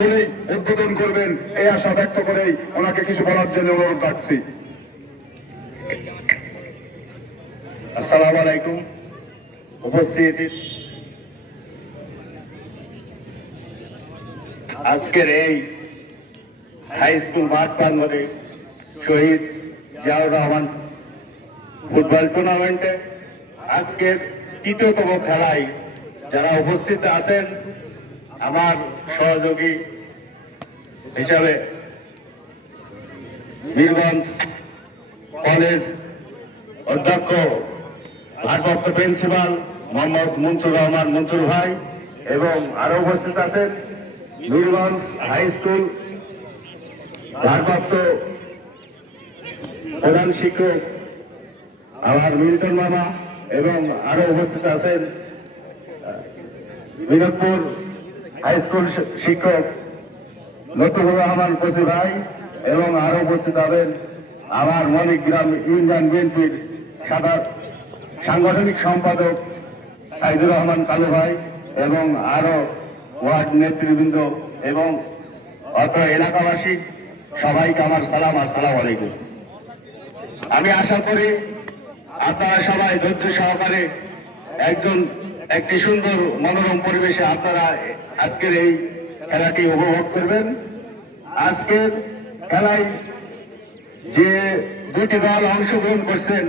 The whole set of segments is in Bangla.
উদ্বোধন করবেন এই আশা ব্যক্ত করেই ওনাকে কিছু বলার জন্য অনুরোধ রাখছি। আসসালামু আলাইকুম। উপস্থিত আজকের এই হাই স্কুল মাঠ প্রাঙ্গণে শহীদ জিয়াউর রহমান ফুটবল টুর্নামেন্টে আজকের তৃতীয়তম খেলায় যারা উপস্থিত আছেন, আমার সহযোগী হিসাবে বীরগঞ্জ কলেজ অধ্যক্ষ ভারপ্রাপ্ত প্রিন্সিপাল মোহাম্মদ মনসুর রহমান মনসুর ভাই, এবং আরো উপস্থিত আছেন বীরগঞ্জ হাই স্কুল ভারপ্রাপ্ত প্রধান শিক্ষক আমার মিল্টন মামা, এবং আরো উপস্থিত আছেন বিনোদপুর হাই স্কুল শিক্ষক লতিফুর রহমান কসি ভাই, এবং আরো উপস্থিত হবেন আমার মণিগ্রাম ইউনিয়ন বিএনপির সাংগঠনিক সম্পাদক সাইদুর রহমান কালু ভাই, এবং আরো ওয়ার্ড নেতৃবৃন্দ এবং অত্র এলাকাবাসী সবাইকে আমার সালাম, আসসালামু আলাইকুম। আমি আশা করি আপনারা সবাই ধৈর্য সহকারে একটি সুন্দর মনোরম পরিবেশে আপনারা আজকের এই খেলাটি উপভোগ করবেন। আজকের খেলায় যে দুটি দল অংশগ্রহণ করছেন,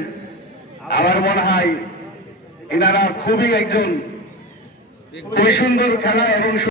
আমার মনে হয় এনারা খুবই সুন্দর খেলা এবং